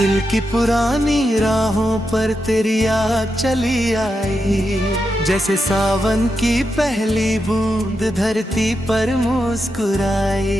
दिल की पुरानी राहों पर तेरी याद चली आई, जैसे सावन की पहली बूंद धरती पर मुस्कुराई।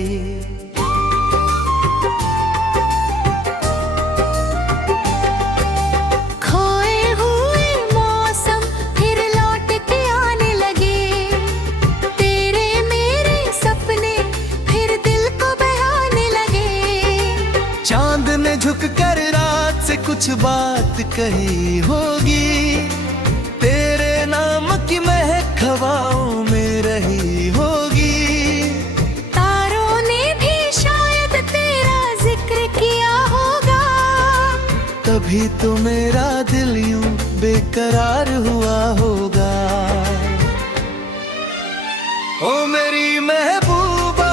चांद ने झुक कर रात से कुछ बात कही होगी, तेरे नाम की महक हवाओं में रही होगी। तारों ने भी शायद तेरा जिक्र किया होगा, तभी तो मेरा दिल यूं बेकरार हुआ होगा। ओ मेरी महबूबा,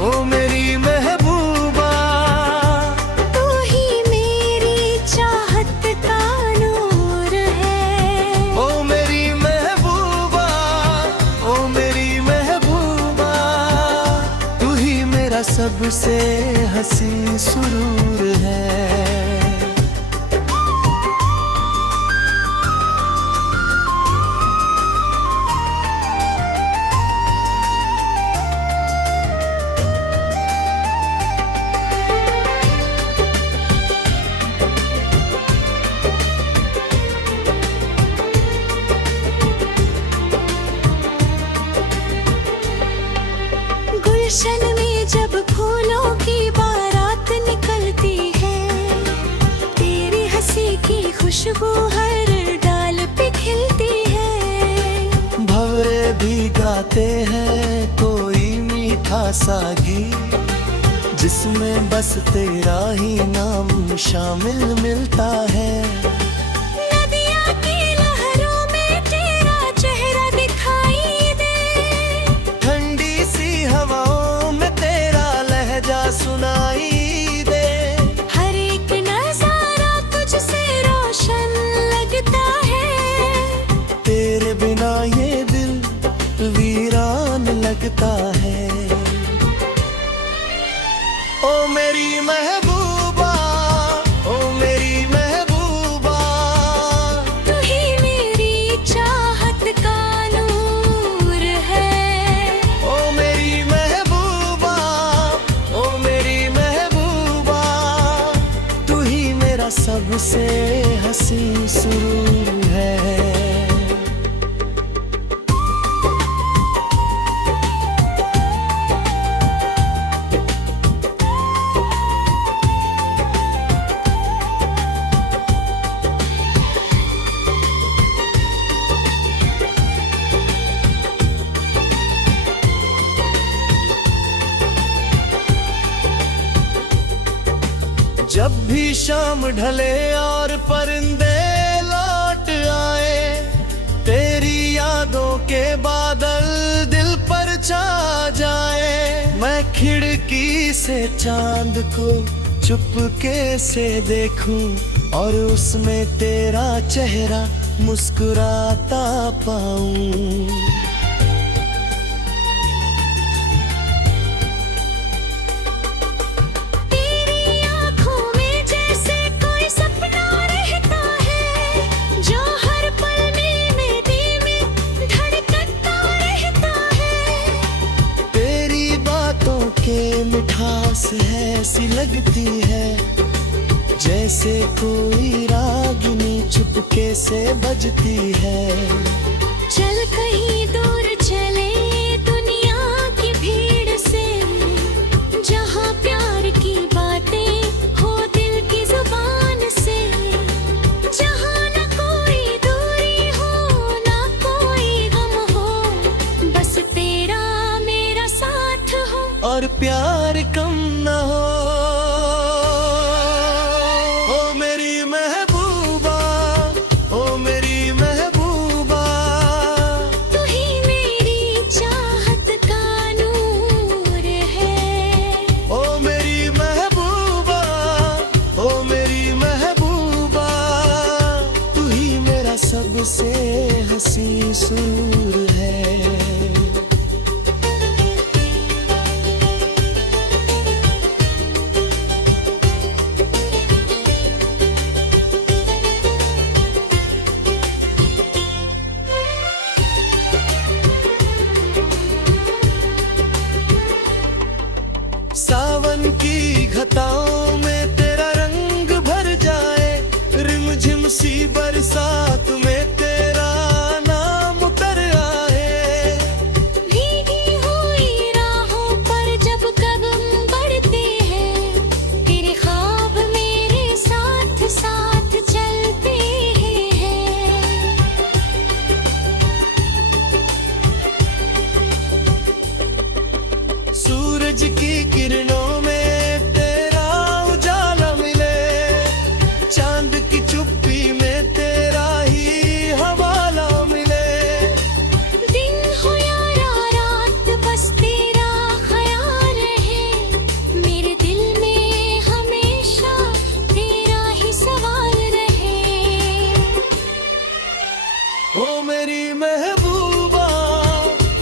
ओ मेरी महबूबा, तू ही मेरी चाहत का नूर है। ओ मेरी महबूबा, ओ मेरी महबूबा, तू ही मेरा सबसे हसी सुरूर है। गुलशन में जब फूलों की बारात निकलती है, तेरी हंसी की खुशबू हर डाल पे खिलती है। भंवरे भी गाते हैं कोई मीठा सा गीत, जिसमें बस तेरा ही नाम शामिल मिलता है। नदियाँ की लहरों में तेरा चेहरा दिखाई दे, ठंडी सी हवाओं में तेरा लहजा सुनाई दे। हर एक नजारा तुझसे रोशन लगता है, तेरे बिना ये दिल वीरान लगता है। ओ मेरी महबूबा, ओ मेरी महबूबा, तू ही मेरी चाहत का नूर है। ओ मेरी महबूबा, ओ मेरी महबूबा, तू ही मेरा सबसे हसी सुरूर है। जब भी शाम ढले और परिंदे लौट आए, तेरी यादों के बादल दिल पर छा जाए। मैं खिड़की से चांद को चुपके से देखूं और उसमें तेरा चेहरा मुस्कुराता पाऊं। के मिठास है ऐसी लगती है, जैसे कोई रागिनी चुपके से बजती है। चल कहीं दूर चले दुनिया की भीड़ से, जहाँ प्यार की बातें हो दिल की जुबान से, जहाँ न कोई दूरी हो ना कोई गम हो, बस तेरा मेरा साथ हो और प्यार कम न हो। ओ मेरी महबूबा, ओ मेरी महबूबा, तू ही मेरी चाहत का नूर है। ओ मेरी महबूबा, ओ मेरी महबूबा, तू ही मेरा सबसे हसी सुरूर है। उसी बरसात में तेरा नाम उतर आए। भीगी हुई राहों पर जब कदम बढ़ते हैं, तेरे ख्वाब मेरे साथ साथ चलते हैं। सूरज की किरणों में तेरा उजाला मिले, चांद की चुप्पी में तेरा ही हवाला मिले। दिन हो या रात बस तेरा ख्याल रहे, मेरे दिल में हमेशा तेरा ही सवाल रहे। ओ मेरी महबूबा,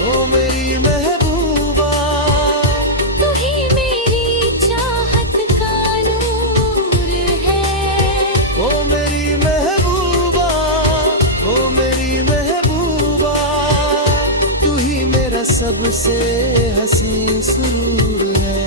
ओ मेरी महबूबा, तू ही मेरी चाहत का नूर है। ओ मेरी महबूबा, ओ मेरी महबूबा, तू ही मेरा सबसे हसी सुरूर है।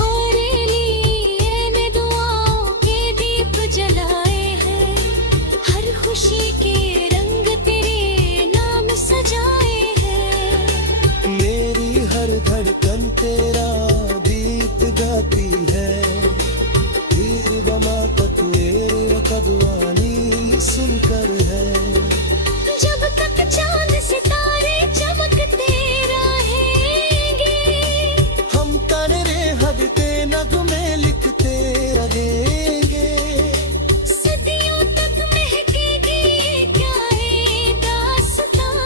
तेरे लिए ने दुआओं के दीप जलाए हैं, हर खुशी के रंग तेरे नाम सजाए हैं। मेरी हर धड़कन तेरा गीत गाती है, वीर बमा पतुएरे कदवानी सुनकर है। जब तक चांद सितारे चमकते रहेंगे, हम तनरे हबते नगमे लिखते रहेंगे। सदियों तक महकेगी ये क्या है दास्तां।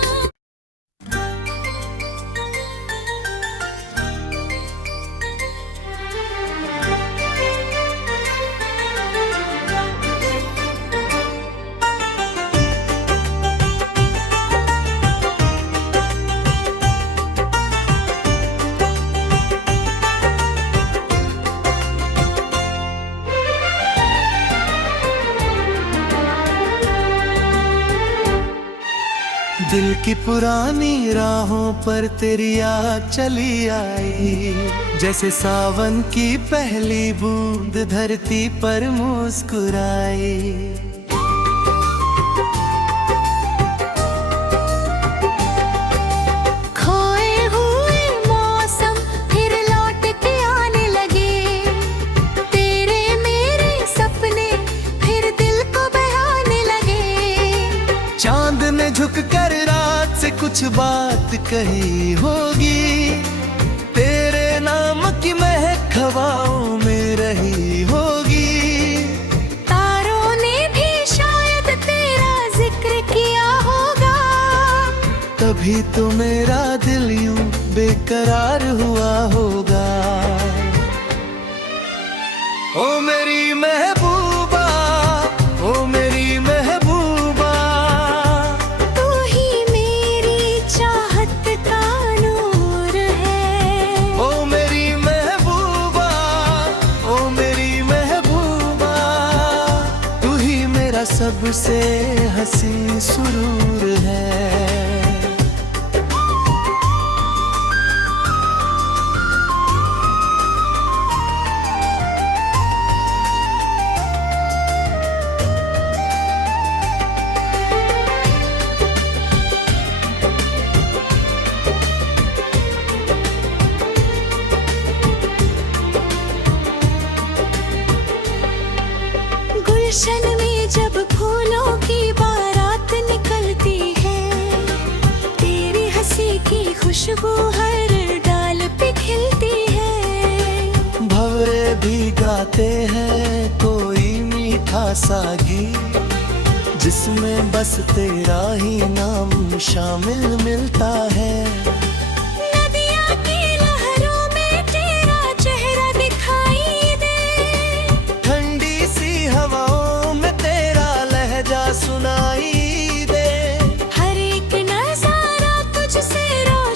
दिल की पुरानी राहों पर तेरी याद चली आई, जैसे सावन की पहली बूंद धरती पर मुस्कुराई। खोए हुए मौसम फिर लौट के आने लगे, तेरे मेरे सपने फिर दिल को बहाने लगे। चांद ने झुक कर रात से कुछ बात कही होगी, तेरे नाम की महक हवाओं में रही होगी। तारों ने भी शायद तेरा जिक्र किया होगा, तभी तो मेरा दिल यूं बेकरार हुआ होगा। ओ मेरी महबूबा, ओ मेरी महबूबा, तू ही मेरी चाहत का नूर है। ओ मेरी महबूबा, ओ मेरी महबूबा, तू ही मेरा सबसे हसी सुरूर है। गुलशन में जब फूलों की बारात निकलती है, तेरी हंसी की खुशबू हर डाल पे खिलती है। भंवरे भी गाते हैं कोई मीठा सा गीत, जिसमें बस तेरा ही नाम शामिल मिलता है। नदियाँ की लहरों में तेरा चेहरा दिखाई दे, ठंडी सी हवाओं में तेरा लहजा सुनाई दे। हर एक नजारा तुझसे रोशन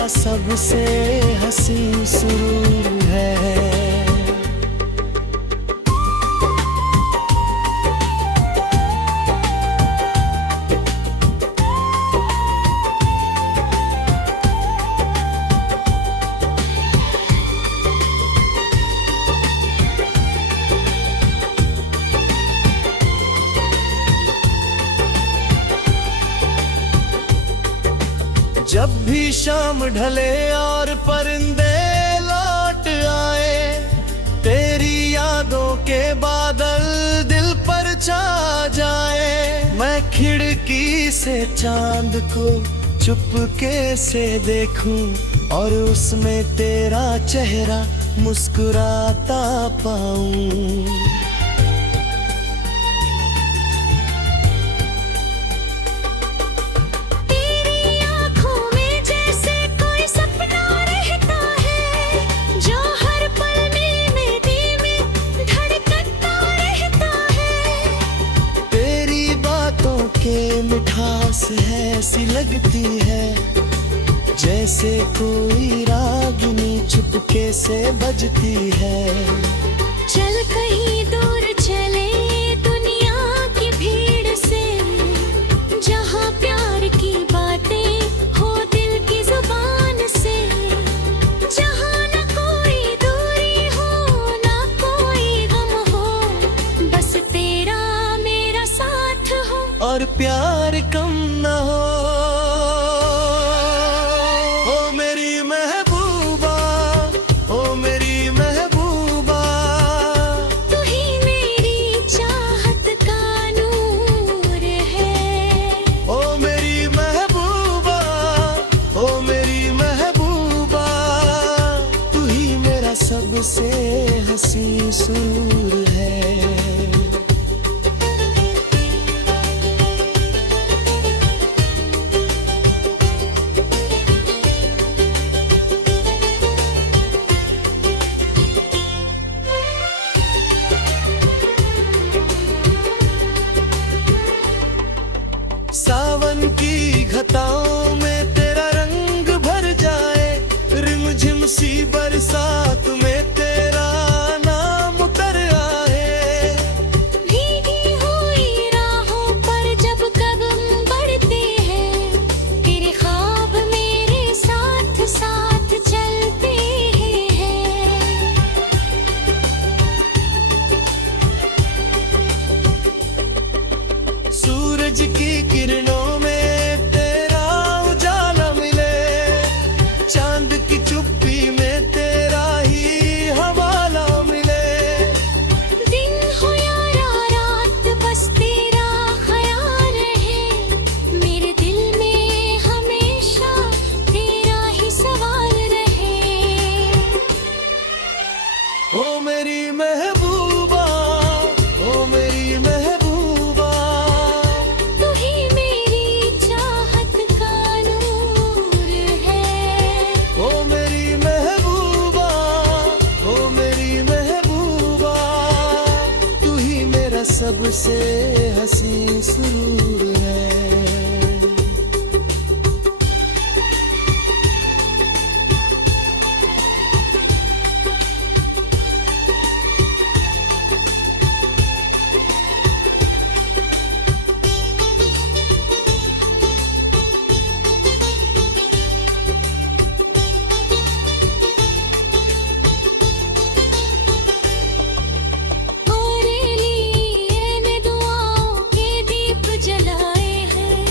मेरा सबसे हसी सुरूर है। जब भी शाम ढले और परिंदे लौट आए, तेरी यादों के बादल दिल पर छा जाए। मैं खिड़की से चांद को चुपके से देखूं और उसमें तेरा चेहरा मुस्कुराता पाऊं। के मिठास है ऐसी लगती है, जैसे कोई रागिनी चुपके से बजती है। चल कहीं दूर चले दुनिया की भीड़ से, जहाँ प्यार की बातें हो दिल की जुबान से, जहाँ न कोई दूरी हो ना कोई गम हो, बस तेरा मेरा साथ हो और प्यार कम न हो। ओ मेरी महबूबा, ओ मेरी महबूबा, तू ही मेरी चाहत का नूर है। ओ मेरी महबूबा, ओ मेरी महबूबा, तू ही मेरा सबसे हसी सुरूर है। सावन की घटाओं में तेरा रंग भर जाए, रिमझिम सी बरसात में तेरा नाम उतर आए। भीगी हुई राहों पर जब कदम बढ़ते हैं, तेरे ख्वाब मेरे साथ साथ चलते हैं। सूरज की किरणों में तेरा उजाला मिले, चांद की चुप्पी में तेरा ही हवाला मिले। दिन हो या रात बस तेरा ख्याल रहे, मेरे दिल में हमेशा तेरा ही सवाल रहे। ओ मेरी महबूबा, ओ मेरी महबूबा, तू ही मेरी चाहत का नूर है। ओ मेरी महबूबा, ओ मेरी महबूबा, तू ही मेरा सबसे हसी सुरूर है। तेरे लिए ने दुआओं के दीप जलाए हैं,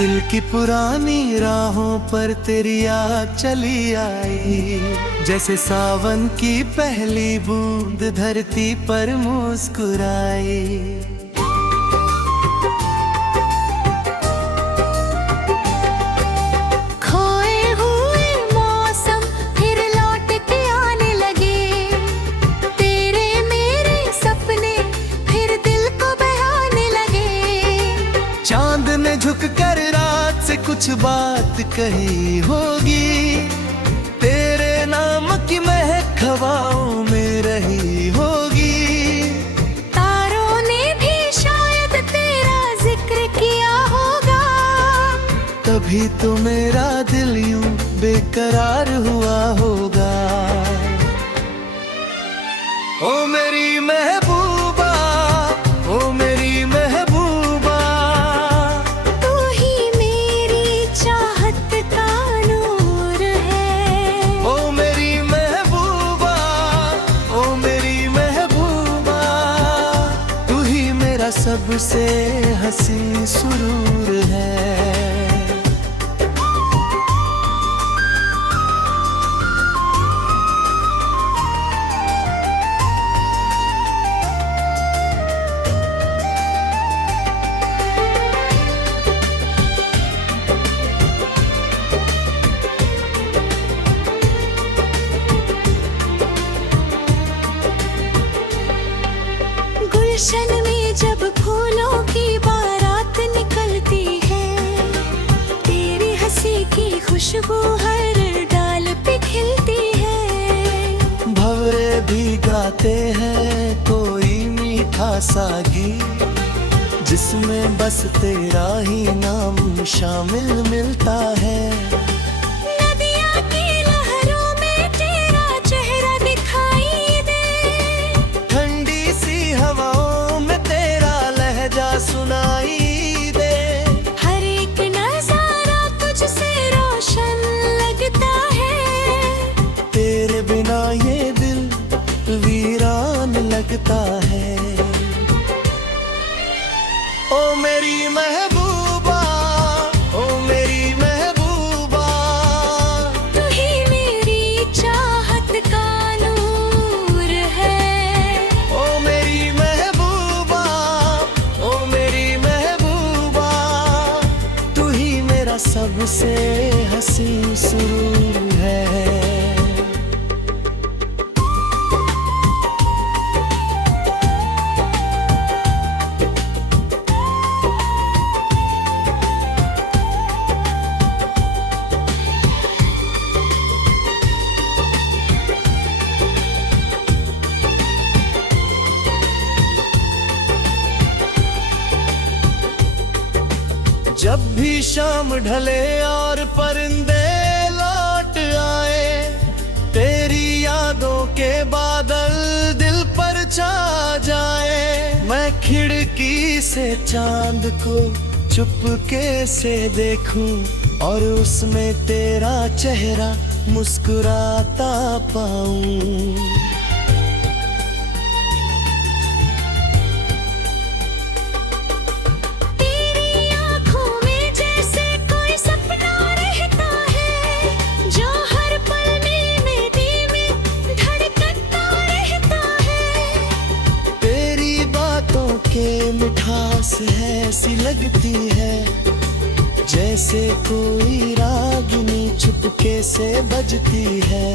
दिल की पुरानी राहों पर तेरी याद चली आई, जैसे सावन की पहली बूंद धरती पर मुस्कुराई। चांद ने झुक कर रात से कुछ बात कही होगी, तेरे नाम की महक हवाओं में रही होगी। तारों ने भी शायद तेरा जिक्र किया होगा, तभी तो मेरा दिल यूं बेकरार हुआ होगा। ओ मेरी महबूबा, ओ मेरी महबूबा, तू ही मेरी चाहत का नूर है। ओ मेरी महबूबा, ओ मेरी महबूबा, तू ही मेरा सबसे हंसी सुरूर है। गुलशन में जब फूलों की बारात निकलती है, तेरी हंसी की खुशबू हर डाल पे खिलती है। भंवरे भी गाते हैं कोई मीठा सा गीत, जिसमें बस तेरा ही नाम शामिल मिलता है। नदियाँ की लहरों में तेरा चेहरा दिखाई दे, ठंडी सी हवाओं में तेरा लहजा सुनाई दे। हर एक नजारा तुझसे रोशन लगता है, तेरे बिना ये दिल वीरान लगता है। ओ मेरी महबूबा, ओ मेरी महबूबा, तू ही मेरी चाहत का नूर है। ओ मेरी महबूबा, ओ मेरी महबूबा, तू ही मेरा सबसे हंसी सुरूर है। जब भी शाम ढले और परिंदे लौट आए, तेरी यादों के बादल दिल पर छा जाए। मैं खिड़की से चांद को चुपके से देखूं और उसमें तेरा चेहरा मुस्कुराता पाऊं। के मिठास है ऐसी लगती है, जैसे कोई रागिनी चुपके से बजती है।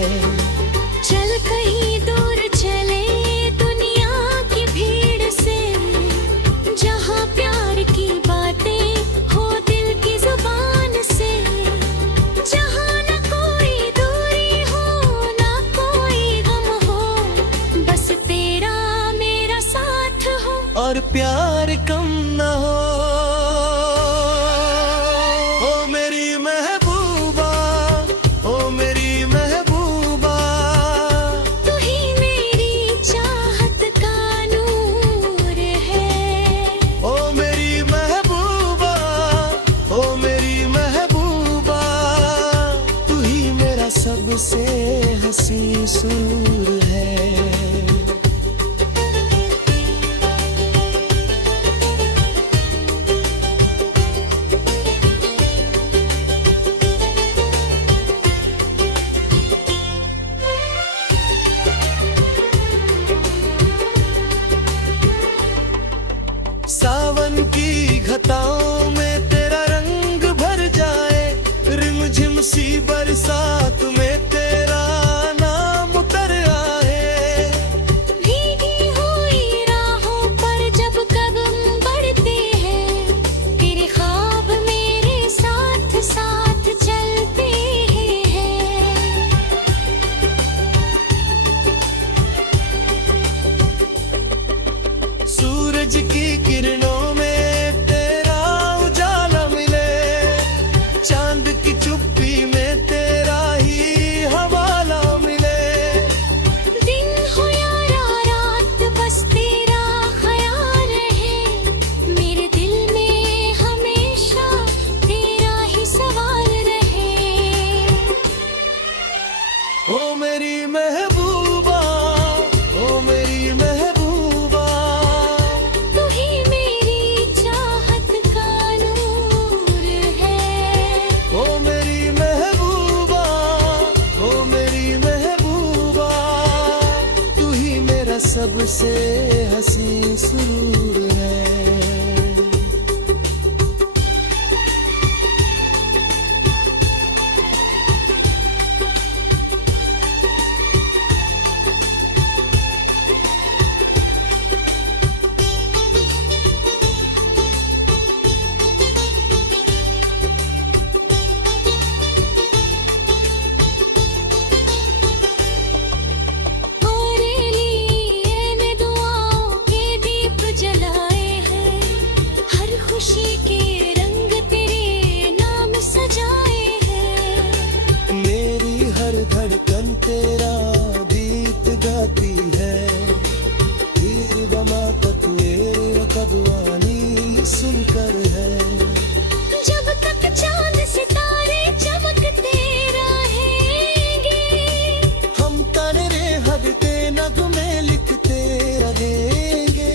चल कहीं दूर चले दुनिया की भीड़ से, जहाँ प्यार की बातें हो दिल की जुबान से, जहाँ न कोई दूरी हो ना कोई गम हो, बस तेरा मेरा साथ हो और प्यार कम न हो। ओ मेरी महबूबा, ओ मेरी महबूबा, तू ही मेरी चाहत का नूर है। ओ मेरी महबूबा, ओ मेरी महबूबा, तू ही मेरा सबसे हंसी सुरूर है। उसी बरसात में तेरा नाम उतर आए। भीगी हुई राहों पर जब कदम बढ़ते हैं, तेरे ख्वाब मेरे साथ साथ चलते हैं। सूरज की किरणों में तेरा उजाला मिले, चांद की चुप्पी में तेरा ही हवाला मिले। दिन हो या रात बस तेरा ख्याल रहे, मेरे दिल में हमेशा तेरा ही सवाल रहे। ओ मेरी महबूबा, ओ मेरी महबूबा, तू ही मेरी चाहत का नूर है। ओ मेरी महबूबा, ओ मेरी महबूबा, तू ही मेरा सबसे हसी सुरूर है। तेरे लिए ने दुआओं के दीप जलाए हैं, हर खुशी के रंग तेरे नाम सजाए हैं। मेरी हर धड़कन तेरा गीत गाती है, हीर बमा पतुए कबवानी सुनकर है। जब तक चांद सितारे चमकते रहेंगे, हम तनरे हगते नगमे लिखते रहेंगे।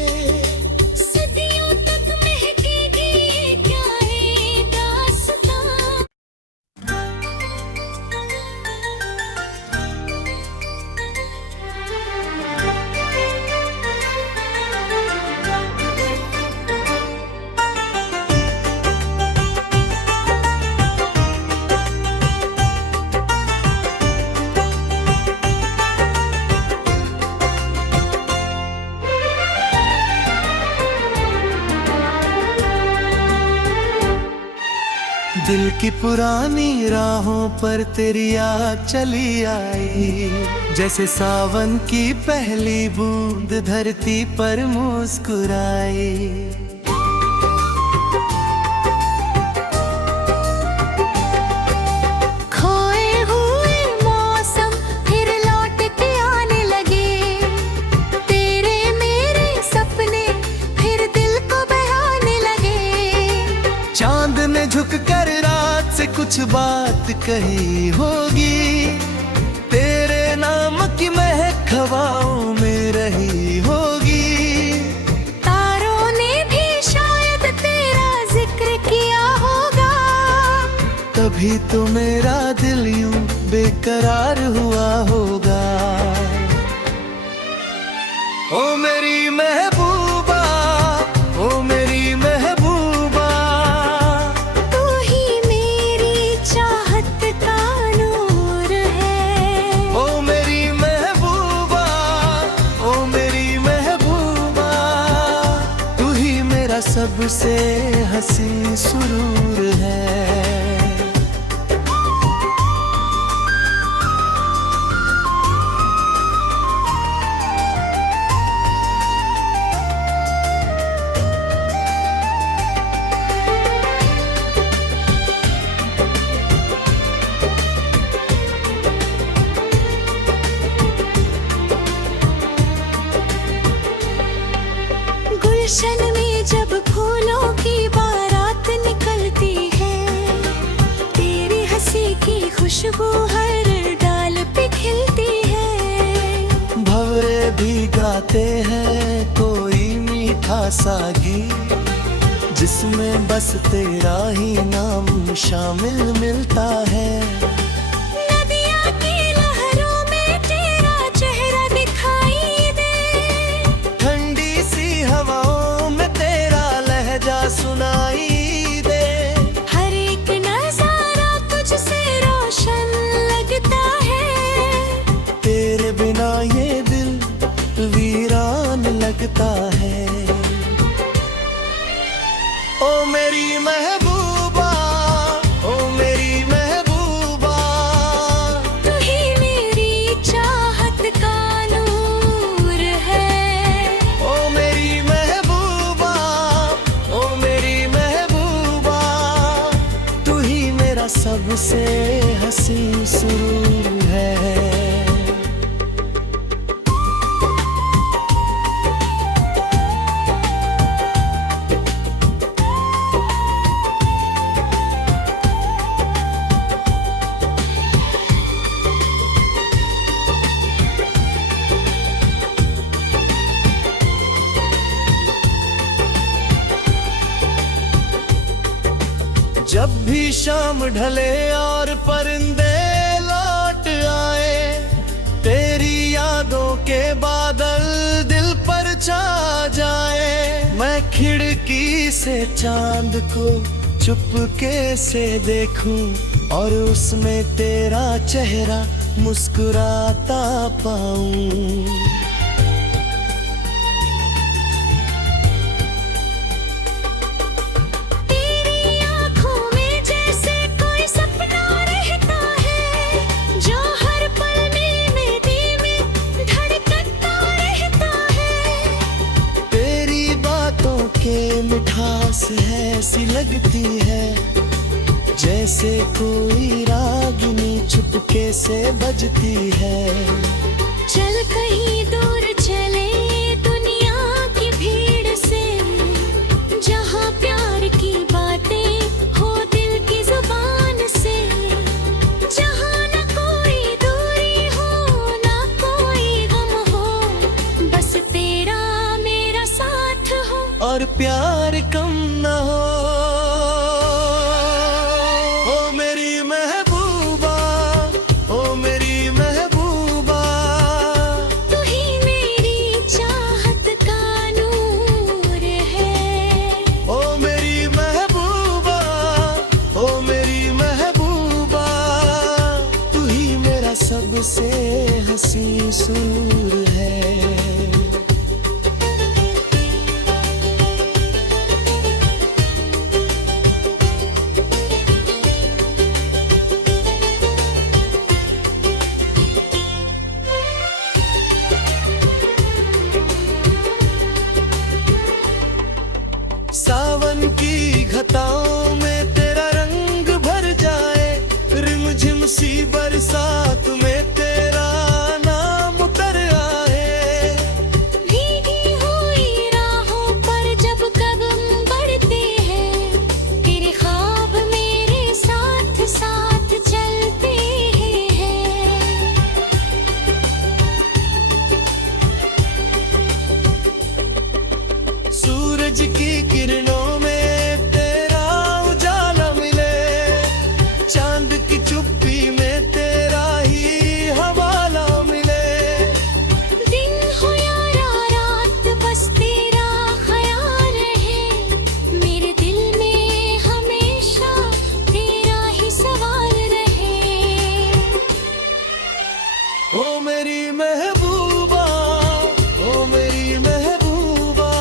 सदियों तक महकेगी ये क्या है दास्तां। दिल की पुरानी राहों पर तेरी याद चली आई, जैसे सावन की पहली बूंद धरती पर मुस्कुराई। खोए हुए मौसम फिर लौट के आने लगे, तेरे मेरे सपने फिर दिल को बहाने लगे। चांद ने झुक कर रात से कुछ बात कही होगी, तेरे नाम की महक हवाओं में रही होगी। तारों ने भी शायद तेरा जिक्र किया होगा, तभी तो मेरा दिल यूं बेकरार हुआ होगा। ओ मेरी महबूबा, ओ मेरी महबूबा, तू ही मेरी चाहत का नूर है। ओ मेरी महबूबा, ओ मेरी महबूबा, तू ही मेरा सबसे हसी सुरूर है। गुलशन में जब फूलों की बारात निकलती है, तेरी हंसी की खुशबू हर डाल पे खिलती है। भंवरे भी गाते हैं कोई मीठा सा गीत, जिसमें बस तेरा ही नाम शामिल मिलता है। नदियाँ की लहरों में तेरा चेहरा दिखाई दे, ठंडी सी हवाओं में तेरा लहजा सुनाई दे। हर एक नजारा तुझसे रोशन मेरा सबसे हसी सुरूर है। जब भी शाम ढले और परिंदे लौट आए, तेरी यादों के बादल दिल पर छा जाए। मैं खिड़की से चांद को चुपके से देखूं और उसमें तेरा चेहरा मुस्कुराता पाऊं। के मिठास है ऐसी लगती है, जैसे कोई रागिनी चुपके से बजती है। चल कहीं दूर चले दुनिया की भीड़ से, जहाँ प्यार की बातें हो दिल की जुबान से, जहाँ न कोई दूरी हो ना कोई गम हो, बस तेरा मेरा साथ हो और प्यार कम न हो। ओ मेरी महबूबा, ओ मेरी महबूबा, तू ही मेरी चाहत का नूर है। ओ मेरी महबूबा, ओ मेरी महबूबा, तू ही मेरा सबसे हसी सुरूर है। सावन की घटाओं में तेरा रंग भर जाए, रिमझिम सी बरसात में तेरा नाम उतर आए। भीगी हुई राहों पर जब कदम बढ़ते हैं, तेरे ख्वाब मेरे साथ साथ चलते हैं। सूरज की किरणों में तेरा उजाला मिले, चांद की चुप्पी में तेरा ही हवाला मिले। दिन हो या रात बस तेरा ख्याल रहे, मेरे दिल में हमेशा तेरा ही सवाल रहे। ओ मेरी महबूबा, ओ मेरी महबूबा,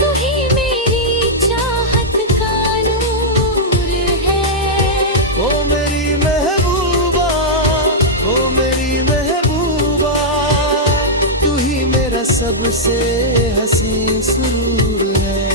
तू ही मेरी चाहत का नूर है। ओ मेरी महबूबा, ओ मेरी महबूबा, तू ही मेरा सबसे हसी सुरूर है।